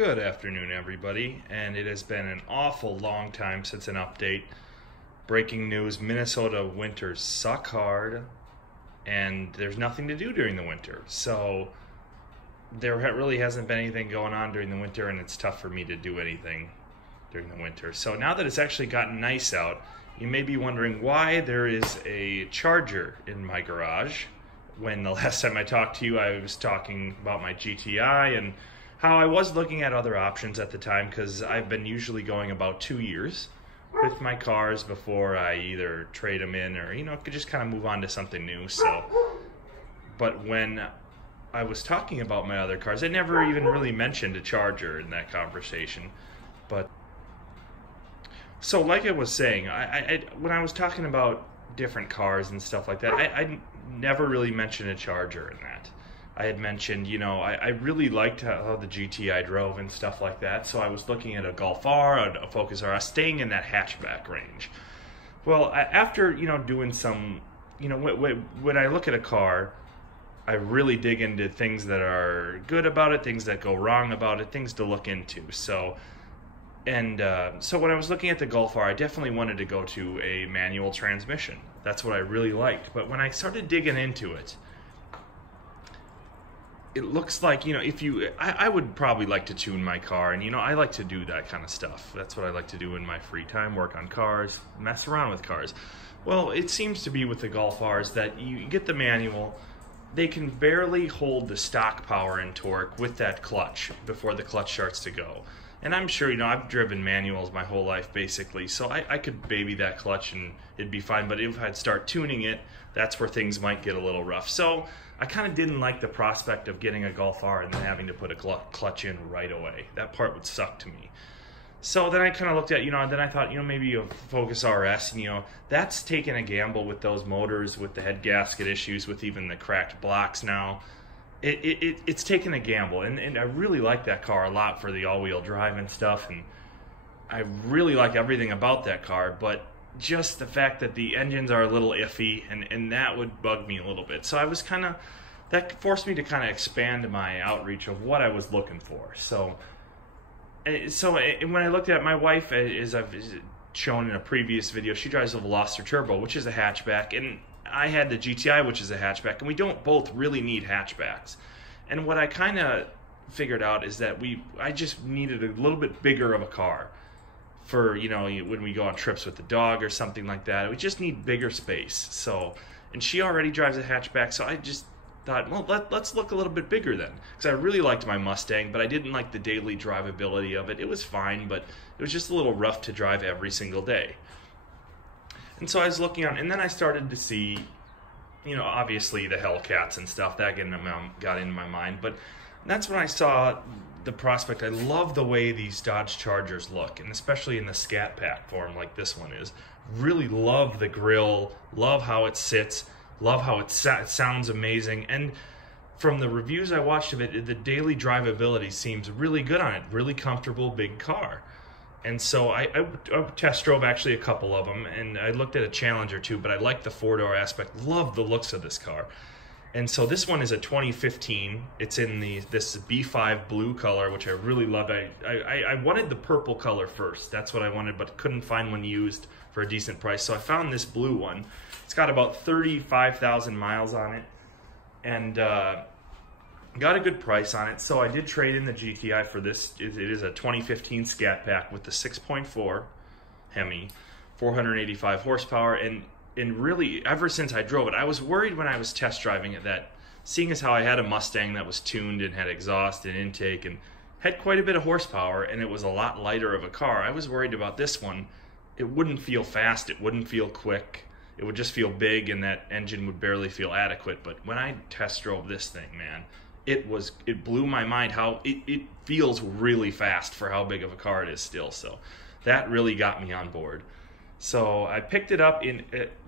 Good afternoon, everybody, and it has been an awful long time since an update. Breaking news, Minnesota winters suck hard, and there's nothing to do during the winter. So there really hasn't been anything going on during the winter, and it's tough for me to do anything during the winter. So now that it's actually gotten nice out, you may be wondering why there is a charger in my garage. When the last time I talked to you, I was talking about my GTI and how I was looking at other options at the time, because I've been usually going about 2 years with my cars before I either trade them in or, could just kind of move on to something new. So, but when I was talking about my other cars, I never even really mentioned a charger in that conversation. But so like I was saying, when I was talking about different cars and stuff like that, I never really mentioned a charger in that. I had mentioned, I really liked how the GTI drove and stuff like that, so I was looking at a Golf R, a Focus R, staying in that hatchback range. Well, after, doing some, when I look at a car, I really dig into things that are good about it, things that go wrong about it, things to look into. So when I was looking at the Golf R, I definitely wanted to go to a manual transmission. That's what I really liked. But when I started digging into it, it looks like, I would probably like to tune my car, and, I like to do that kind of stuff. That's what I like to do in my free time, work on cars, mess around with cars. Well, it seems to be with the Golf Rs that you get the manual, they can barely hold the stock power and torque with that clutch before the clutch starts to go. And I'm sure, I've driven manuals my whole life, basically, so I could baby that clutch and it'd be fine. But if I'd start tuning it, that's where things might get a little rough. So I kind of didn't like the prospect of getting a Golf R and then having to put a clutch in right away. That part would suck to me. So then I kind of looked at, and then I thought, maybe a Focus RS, and, that's taking a gamble with those motors, with the head gasket issues, with even the cracked blocks now. It's taken a gamble, and I really like that car a lot for the all-wheel drive and stuff, and I really like everything about that car, but just the fact that the engines are a little iffy, and that would bug me a little bit. So I was that forced me to kind of expand my outreach of what I was looking for. So when I looked at it, my wife, as I've shown in a previous video, she drives a Veloster Turbo, which is a hatchback, and I had the GTI, which is a hatchback, and we don't both really need hatchbacks. And what I kind of figured out is that I just needed a little bit bigger of a car for, when we go on trips with the dog or something like that. We just need bigger space. So, and she already drives a hatchback, so I just thought, well, let's look a little bit bigger then. Because I really liked my Mustang, but I didn't like the daily drivability of it. It was fine, but it was just a little rough to drive every single day. And so I was looking on, and then I started to see, obviously the Hellcats and stuff, that got into my mind. But that's when I saw the prospect. I love the way these Dodge Chargers look, and especially in the Scatpack form like this one is. Really love the grille, love how it sits, love how it sounds amazing. And from the reviews I watched of it, the daily drivability seems really good on it. Really comfortable, big car. And so I test drove actually a couple of them, and I looked at a Challenger too, but I like the four-door aspect. Love the looks of this car. And so this one is a 2015. It's in this B5 blue color, which I really loved. I wanted the purple color first. That's what I wanted, but couldn't find one used for a decent price. So I found this blue one. It's got about 35,000 miles on it, and got a good price on it. So I did trade in the GTI for this. It is a 2015 Scatpack with the 6.4 Hemi, 485 horsepower, and really, ever since I drove it, I was worried when I was test driving it that, seeing as how I had a Mustang that was tuned and had exhaust and intake and had quite a bit of horsepower, and it was a lot lighter of a car, I was worried about this one. It wouldn't feel fast, it wouldn't feel quick, it would just feel big, and that engine would barely feel adequate. But when I test drove this thing, man, it blew my mind how it feels really fast for how big of a car it is still. So that really got me on board. So I picked it up in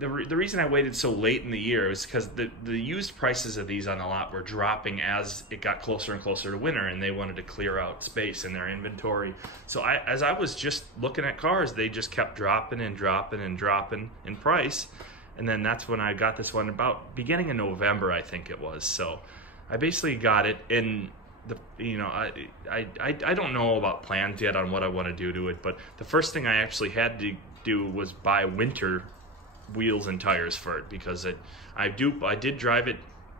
the reason I waited so late in the year is because the used prices of these on the lot were dropping as it got closer and closer to winter, and they wanted to clear out space in their inventory. So as I was just looking at cars, they just kept dropping and dropping and dropping in price. And then that's when I got this one about beginning of November, I think it was. So I basically got it, and I don't know about plans yet on what I want to do to it, but the first thing I actually had to do was buy winter wheels and tires for it, because I did drive it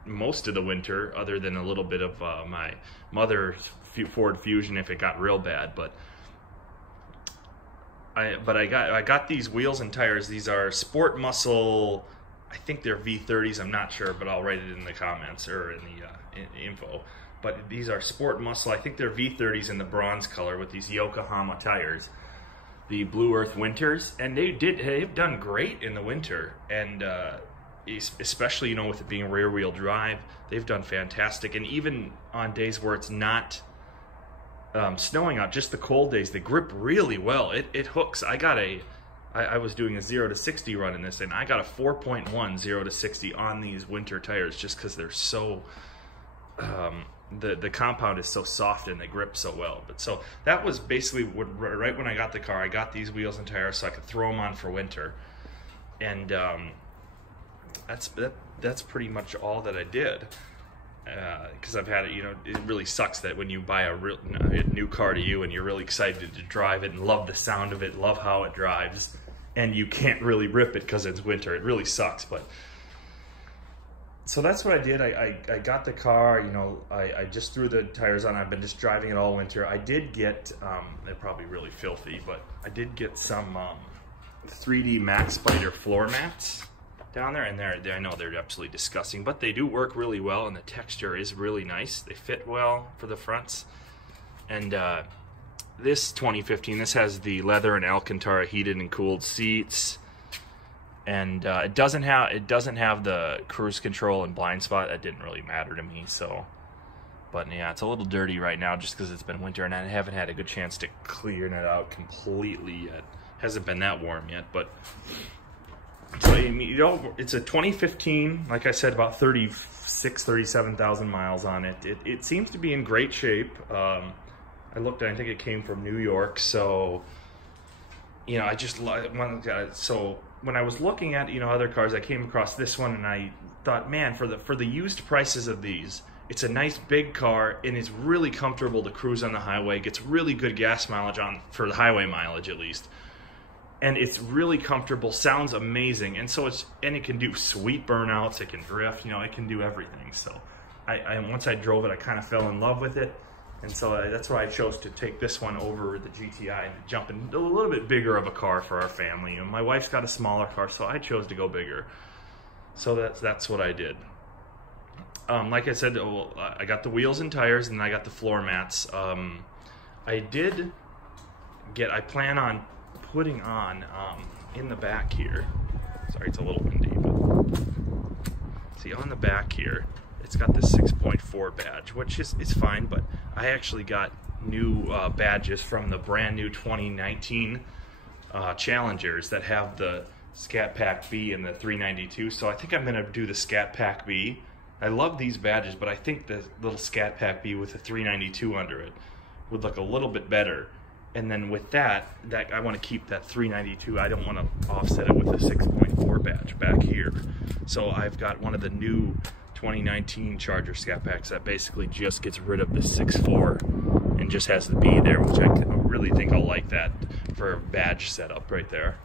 most of the winter, other than a little bit of my mother's Ford Fusion if it got real bad. But I got these wheels and tires. These are Sport Muscle. I think they're V30s. I'm not sure, but I'll write it in the comments or in the info. But these are Sport Muscle. I think they're V30s in the bronze color with these Yokohama tires, the Blue Earth Winters, and they've done great in the winter, and especially, you know, with it being rear wheel drive, they've done fantastic. And even on days where it's not snowing out, just the cold days, they grip really well. It hooks. I was doing a 0 to 60 run in this, and I got a 4.1 0 to 60 on these winter tires, just because they're so the compound is so soft and they grip so well. But so that was basically right when I got the car, I got these wheels and tires so I could throw them on for winter, and that's pretty much all that I did. Because I've had it, you know, it really sucks that when you buy a new car to you and you're really excited to drive it and love the sound of it, love how it drives, and you can't really rip it because it's winter. It really sucks. But so that's what I did. I got the car, you know, I just threw the tires on. I've been just driving it all winter. I did get, they're probably really filthy, but I did get some 3D Max Spider floor mats down there, and I know they're absolutely disgusting, but they do work really well, and the texture is really nice. They fit well for the fronts. And this 2015, this has the leather and Alcantara heated and cooled seats, and it doesn't have the cruise control and blind spot. That didn't really matter to me. So, but yeah, it's a little dirty right now just because it's been winter, and I haven't had a good chance to clear it out completely yet. Hasn't been that warm yet, but. So, you know, it's a 2015, like I said, about 37,000 miles on it. It seems to be in great shape. I looked, I think it came from New York, so, you know, so when I was looking at, you know, other cars, I came across this one, and I thought, man, for the used prices of these, it's a nice big car, and it's really comfortable to cruise on the highway. Gets really good gas mileage for the highway mileage, at least. And it's really comfortable, sounds amazing, and so it can do sweet burnouts, it can drift, you know, it can do everything. So once I drove it, I kind of fell in love with it, and so that's why I chose to take this one over the GTI and jump in a little bit bigger of a car for our family. And my wife's got a smaller car, so I chose to go bigger. So that's what I did. Like I said, I got the wheels and tires, and I got the floor mats. I plan on putting on in the back here, sorry it's a little windy, but see on the back here it's got this 6.4 badge, which is fine, but I actually got new badges from the brand new 2019 Challengers that have the Scatpack B and the 392, so I think I'm going to do the Scatpack B. I love these badges, but I think the little Scatpack B with the 392 under it would look a little bit better. And then with that I want to keep that 392. I don't want to offset it with a 6.4 badge back here. So I've got one of the new 2019 Charger Scatpacks that basically just gets rid of the 6.4 and just has the B there, which I really think I'll like that for a badge setup right there.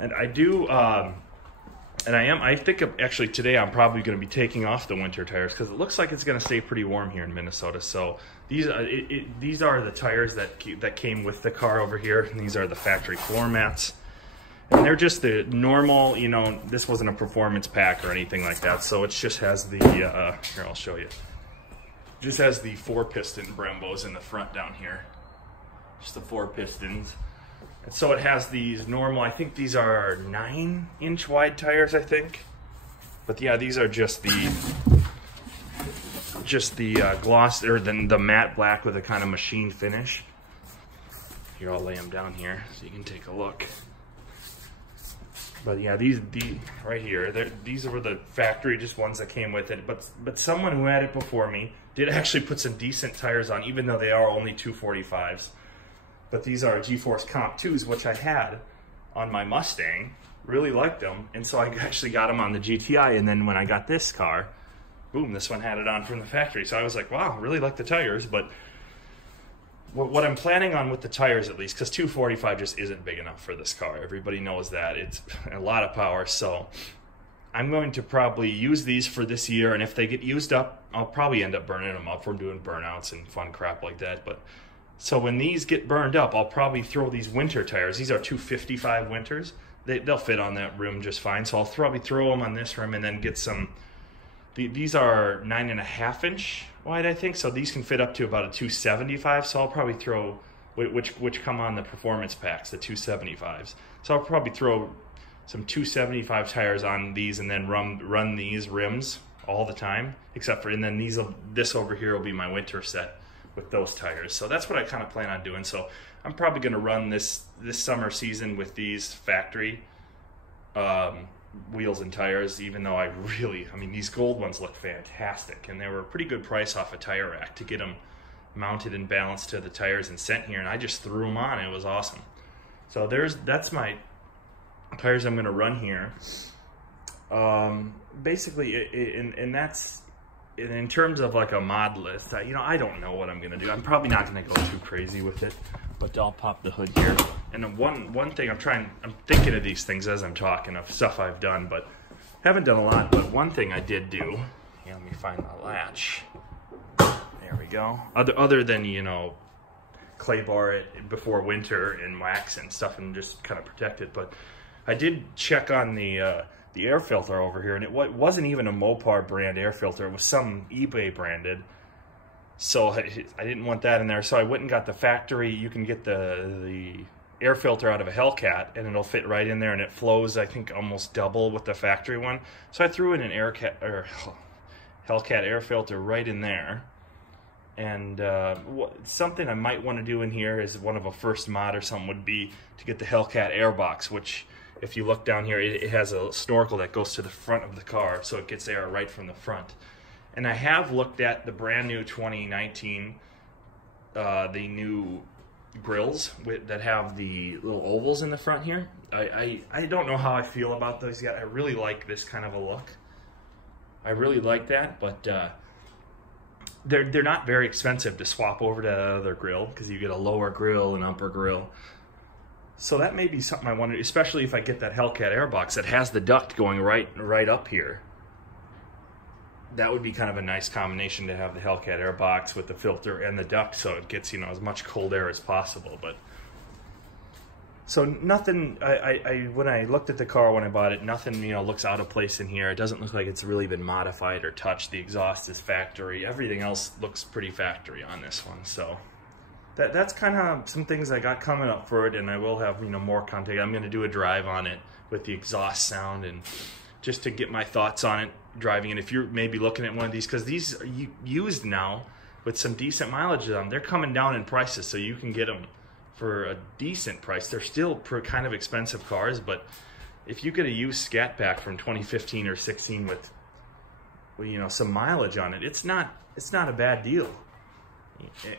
And I do, I think actually today I'm probably going to be taking off the winter tires because it looks like it's going to stay pretty warm here in Minnesota. So these are the tires that came with the car over here, and these are the factory floor mats. And they're just the normal, you know, this wasn't a performance pack or anything like that. So it just has the, here I'll show you. It just has the 4-piston Brembos in the front down here. Just the 4 pistons. And so it has these normal, I think these are 9-inch wide tires, I think. But yeah, these are just the gloss, or the matte black with a kind of machine finish. Here, I'll lay them down here so you can take a look. But yeah, these right here, these were the factory just ones that came with it. But someone who had it before me did actually put some decent tires on, even though they are only 245s. But these are G-Force Comp 2s, which I had on my Mustang. Really liked them, and so I actually got them on the GTI. And then when I got this car, boom, this one had it on from the factory. So I was like, wow, really like the tires. But what I'm planning on with the tires, at least, because 245 just isn't big enough for this car. Everybody knows that. It's a lot of power. So I'm going to probably use these for this year. And if they get used up, I'll probably end up burning them up from doing burnouts and fun crap like that. But so when these get burned up, I'll probably throw these winter tires. These are 255 winters. They'll fit on that rim just fine. So I'll probably throw them on this rim and then get some. These are 9.5 inch wide, I think. So these can fit up to about a 275. So I'll probably throw, which come on the performance packs, the 275s. So I'll probably throw some 275 tires on these and then run these rims all the time, except for, and then this over here will be my winter set with those tires. So that's what I kind of plan on doing. So I'm probably going to run this summer season with these factory wheels and tires, even though I mean, these gold ones look fantastic, and they were a pretty good price off a tire rack to get them mounted and balanced to the tires and sent here, and I just threw them on. It was awesome. So that's my tires I'm going to run here. Basically, and that's in terms of like a mod list. I don't know what I'm going to do. I'm probably not going to go too crazy with it, but I'll pop the hood here. And then one thing I'm thinking of these things as I'm talking of stuff I've done, but haven't done a lot. But one thing I did do, let me find the latch. There we go. Other than, clay bar it before winter and wax and stuff and just kind of protect it. But I did check on the air filter over here, and it wasn't even a Mopar brand air filter. It was some eBay branded. So I didn't want that in there. So I went and got the factory. You can get the air filter out of a Hellcat, and it'll fit right in there, and it flows, I think, almost double with the factory one. So I threw in an Hellcat air filter right in there. And something I might want to do in here is one of a first mod or something would be to get the Hellcat air box, which, if you look down here, it has a snorkel that goes to the front of the car, so it gets air right from the front. And I have looked at the brand new 2019, the new grills that have the little ovals in the front here. I don't know how I feel about those yet. I really like this kind of a look. I really like that, but they're not very expensive to swap over to another grill, because you get a lower grill and upper grill. So that may be something I want to do, especially if I get that Hellcat airbox that has the duct going right up here. That would be kind of a nice combination to have the Hellcat airbox with the filter and the duct, so it gets, as much cold air as possible. But so nothing. When I looked at the car when I bought it, nothing looks out of place in here. It doesn't look like it's really been modified or touched. The exhaust is factory. Everything else looks pretty factory on this one. So that's kind of some things I got coming up for it, and I will have more content. I'm going to do a drive on it with the exhaust sound, and just to get my thoughts on it driving. And if you're maybe looking at one of these, because these are used now with some decent mileage on them, they're coming down in prices, so you can get them for a decent price. They're still kind of expensive cars, but if you get a used Scatpack from 2015 or 16 with some mileage on it, it's not a bad deal.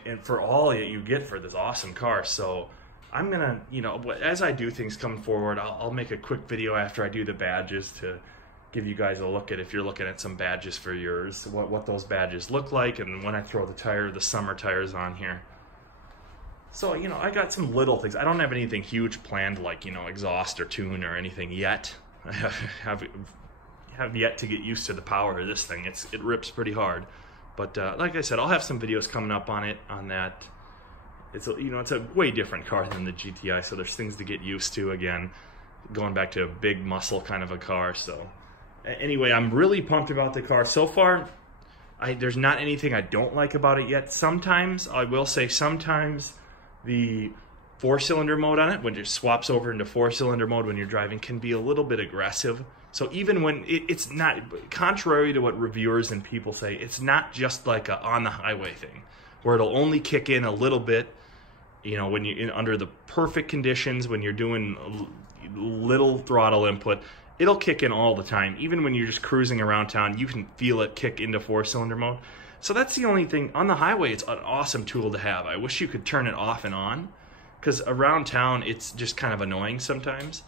And for all that you get for this awesome car. So I'm gonna, as I do things coming forward, I'll make a quick video after I do the badges to give you guys a look at, if you're looking at some badges for yours, what those badges look like, and when I throw the summer tires on here. So, I got some little things. I don't have anything huge planned, like, exhaust or tune or anything yet. I have yet to get used to the power of this thing. It rips pretty hard. But like I said, I'll have some videos coming up on that. It's a way different car than the GTI, so there's things to get used to again, going back to a big muscle kind of a car. So anyway, I'm really pumped about the car so far. There's not anything I don't like about it yet. Sometimes, I will say, sometimes the 4-cylinder mode on it, when it swaps over into 4-cylinder mode when you're driving, can be a little bit aggressive. So even when it's not, contrary to what reviewers and people say, it's not just like a on the highway thing where it'll only kick in a little bit, when you're under the perfect conditions, when you're doing little throttle input, it'll kick in all the time. Even when you're just cruising around town, you can feel it kick into 4-cylinder mode. So that's the only thing. On the highway, it's an awesome tool to have. I wish you could turn it off and on, because around town, it's just kind of annoying sometimes.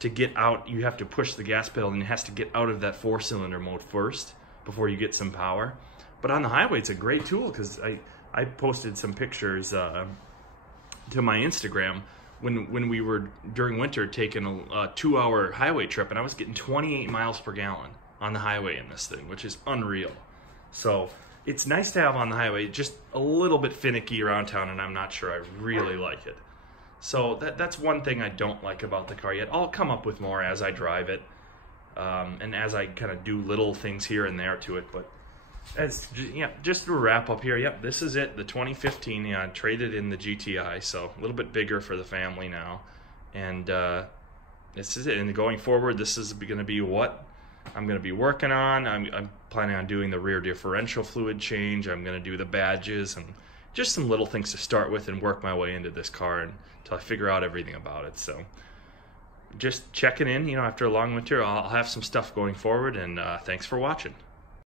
To get out, you have to push the gas pedal, and it has to get out of that 4-cylinder mode first before you get some power. But on the highway, it's a great tool because I posted some pictures to my Instagram when we were during winter taking a 2-hour highway trip, and I was getting 28 miles per gallon on the highway in this thing, which is unreal. So it's nice to have on the highway, just a little bit finicky around town, and I'm not sure I really like it. So that's one thing I don't like about the car yet. I'll come up with more as I drive it, and as I kind of do little things here and there to it. But just to wrap up here, yep, this is it, the 2015. Yeah, I traded in the GTI, so a little bit bigger for the family now. And this is it. And going forward, this is going to be what I'm going to be working on. I'm planning on doing the rear differential fluid change. I'm going to do the badges and just some little things to start with and work my way into this car until I figure out everything about it. So just checking in, after a long winter. I'll have some stuff going forward, and thanks for watching.